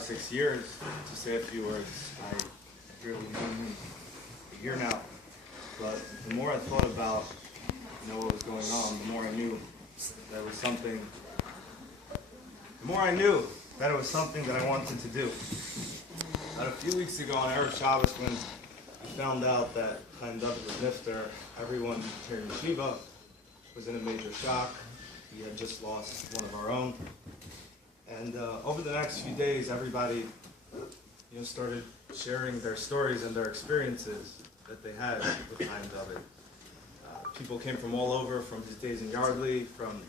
6 years to say a few words. I really known a year now, but the more I thought about what was going on, the more I knew that it was something. The more I knew that it was something that I wanted to do. About a few weeks ago on Erev Shabbos, when I found out that Chaim David was nifter, everyone here in Yeshiva was in a major shock. We had just lost one of our own. And over the next few days, everybody started sharing their stories and their experiences that they had with Chaim David. People came from all over, from his days in Yardley, from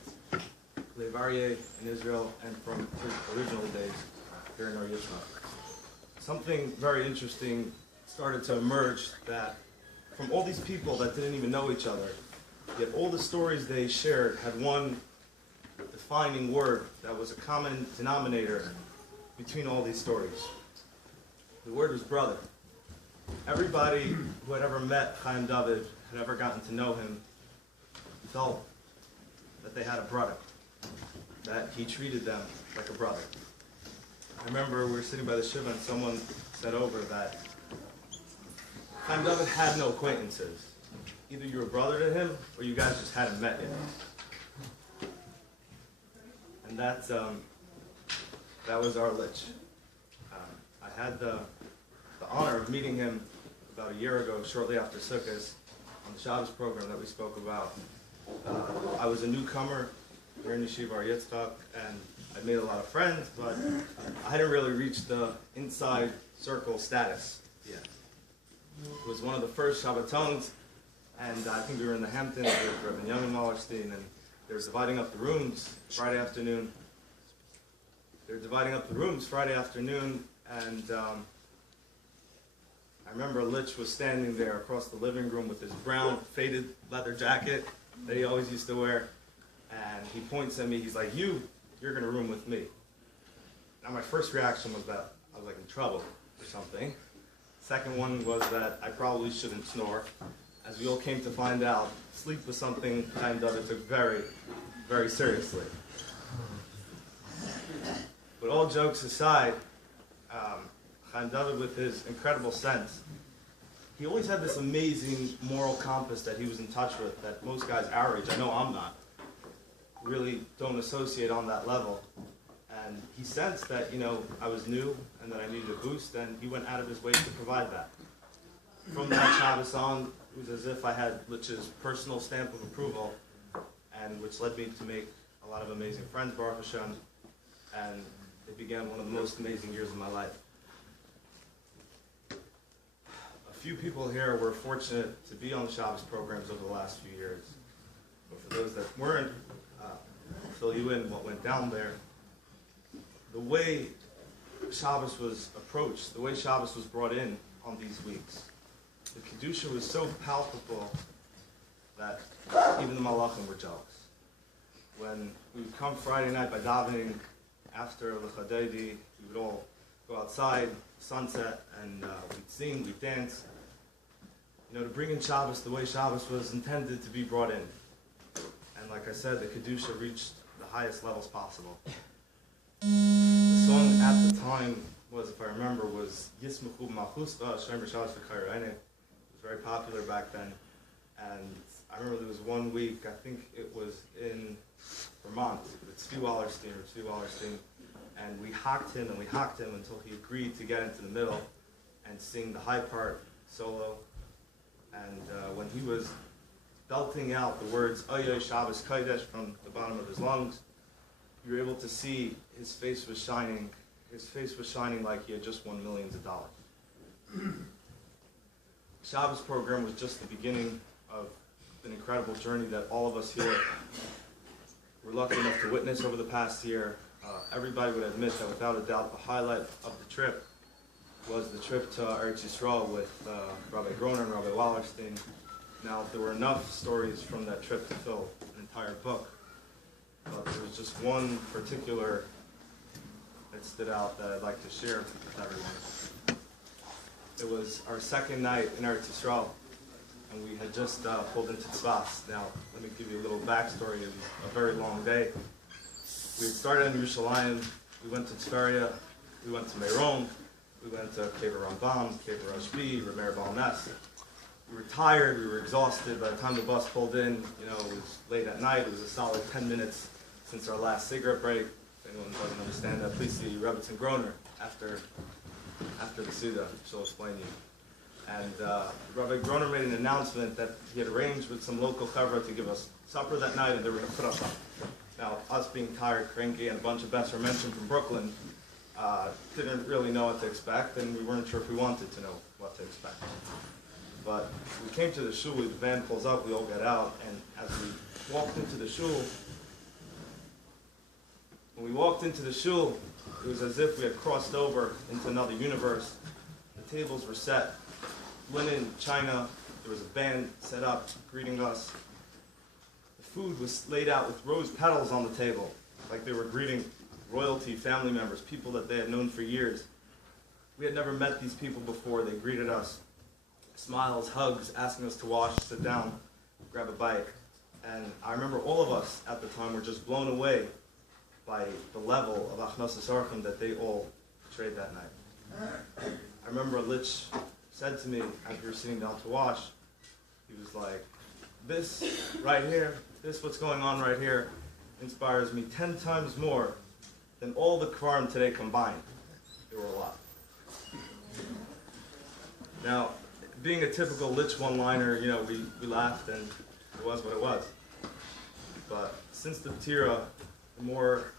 Lev Aryeh in Israel, and from his original days here in Or Yisrael. Something very interesting started to emerge, that from all these people that didn't even know each other, yet all the stories they shared had one defining word that was a common denominator between all these stories. The word was brother. Everybody who had ever met Chaim David, had ever gotten to know him, felt that they had a brother, that he treated them like a brother. I remember we were sitting by the Shiva and someone said over that Chaim David had no acquaintances. Either you were brother to him or you guys just hadn't met yet. And that was our litch. I had the honor of meeting him about a year ago, shortly after Sukkot, on the Shabbos program that we spoke about. I was a newcomer here in Yeshiva Or Yitzchak, and I made a lot of friends, but I hadn't really reached the inside circle status yet. It was one of the first Shabbatons, and I think we were in the Hamptons with Rabbi Young and Wallerstein, and they were dividing up the rooms Friday afternoon. And I remember Litch was standing there across the living room with his brown faded leather jacket that he always used to wear, and he points at me, he's like, you're going to room with me. Now my first reaction was that I was like in trouble or something. Second one was that I probably shouldn't snore. As we all came to find out, sleep was something Chaim David took very, very seriously. But all jokes aside, Chaim David, with his incredible sense, he always had this amazing moral compass that he was in touch with that most guys our age, I know I'm not, really don't associate on that level. And he sensed that, I was new and that I needed a boost, and he went out of his way to provide that. From that Shabbos on, it was as if I had Litch's personal stamp of approval, and which led me to make a lot of amazing friends, Baruch Hashem, and it began one of the most amazing years of my life. A few people here were fortunate to be on the Shabbos programs over the last few years. But for those that weren't, fill you in what went down there. The way Shabbos was approached, the way Shabbos was brought in on these weeks, the Kedusha was so palpable that even the Malachim were jealous. When we would come Friday night by davening, after L'Chadedi, we would all go outside, sunset, and we'd sing, we'd dance. To bring in Shabbos the way Shabbos was intended to be brought in. And like I said, the Kedusha reached the highest levels possible. The song at the time was, if I remember, was Yismachu B'Malchuscha, Shomer Shabbos V'Chayreinu. It was very popular back then. And I remember there was one week, I think it was in Vermont, with Stu Wallerstein, and we hocked him until he agreed to get into the middle and sing the high part solo. And when he was belting out the words Oyoy Shabbos Kodesh from the bottom of his lungs, you were able to see his face was shining. His face was shining like he had just won millions of dollars. The Shabbos program was just the beginning of an incredible journey that all of us here were lucky enough to witness over the past year. Everybody would admit that without a doubt the highlight of the trip was the trip to Eretz Yisrael with Rabbi Groner and Rabbi Wallerstein. Now, there were enough stories from that trip to fill an entire book, but there was just one particular that stood out that I'd like to share with everyone. It was our second night in Eretz Yisrael, and we had just pulled into Tzfas. Now, let me give you a little backstory. It was a very long day. We had started in Yerushalayim, we went to Tveria, We went to Meron, we went to Kever Rambam, Kever Rashbi, Remer Balnes. We were tired, we were exhausted. By the time the bus pulled in, it was late at night. It was a solid 10 minutes since our last cigarette break. If anyone doesn't understand that, please see Rebbetzin Groner after the seuda. She'll explain to you. And Rabbi Groner made an announcement that he had arranged with some local chavra to give us supper that night, and they were going to put us up. Now, us being tired, cranky, and a bunch of Besser mentioned from Brooklyn, didn't really know what to expect, and we weren't sure if we wanted to know what to expect. But we came to the shul, the van pulls up, we all get out, and as we walked into the shul, it was as if we had crossed over into another universe. The tables were set, linen, china, there was a band set up greeting us. The food was laid out with rose petals on the table, like they were greeting royalty, family members, people that they had known for years. We had never met these people before. They greeted us, smiles, hugs, asking us to wash, sit down, grab a bite. And I remember all of us at the time were just blown away by the level of achnasas orchim that they all portrayed that night. I remember a litch said to me as we were sitting down to wash, he was like, this right here, this what's going on right here, inspires me 10 times more than all the Kvarim today combined. There were a lot. Now, being a typical litch one-liner, we laughed and it was what it was. But since the Tira, the more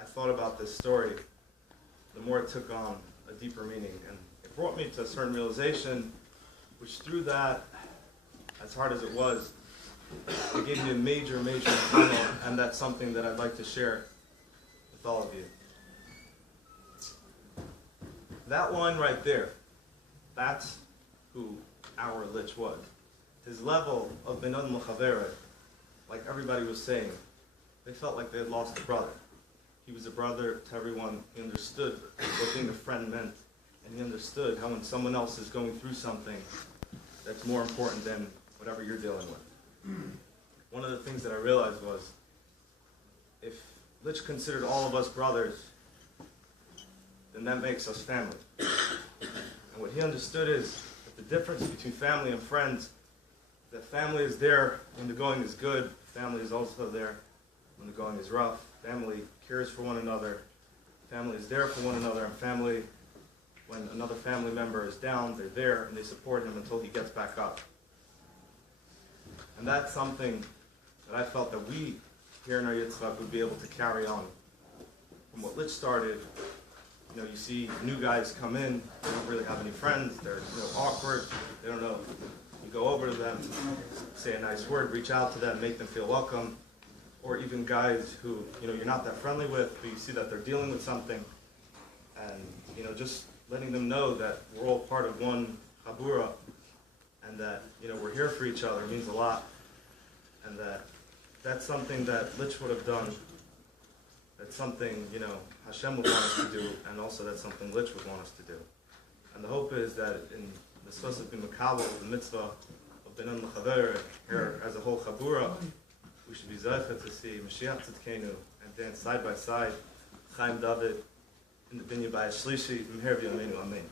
I thought about this story, the more it took on a deeper meaning. And it brought me to a certain realization, which through that, as hard as it was, it gave me a major, major tunnel, and that's something that I'd like to share with all of you. That line right there, that's who our litch was. His level of Benon Muchaveret, like everybody was saying, they felt like they had lost a brother. He was a brother to everyone. He understood what being a friend meant, and he understood how when someone else is going through something that's more important than whatever you're dealing with. One of the things that I realized was, if Litch considered all of us brothers, then that makes us family. And what he understood is that the difference between family and friends, that family is there when the going is good, family is also there when the going is rough. Family cares for one another, family is there for one another, and family, when another family member is down, they're there and they support him until he gets back up. And that's something that I felt that we here in our Yitzchak would be able to carry on. From what Litch started, you see new guys come in, they don't really have any friends, they're awkward, they don't know. You go over to them, say a nice word, reach out to them, make them feel welcome. Or even guys who, you're not that friendly with, but you see that they're dealing with something. And, just letting them know that we're all part of one chabura, and that, we're here for each other means a lot. And that's something that Litch would have done. That's something, Hashem would want us to do, and also that's something Litch would want us to do. And the hope is that in the Seuda B'Makabel, the mitzvah of Benon L'Chaver, here as a whole chabura, we should be zeichet to see Mashiach Tzidkenu and dance side by side, Chaim David, in the Binyan Bayis Shlishi, Mher V'Yameinu Amen.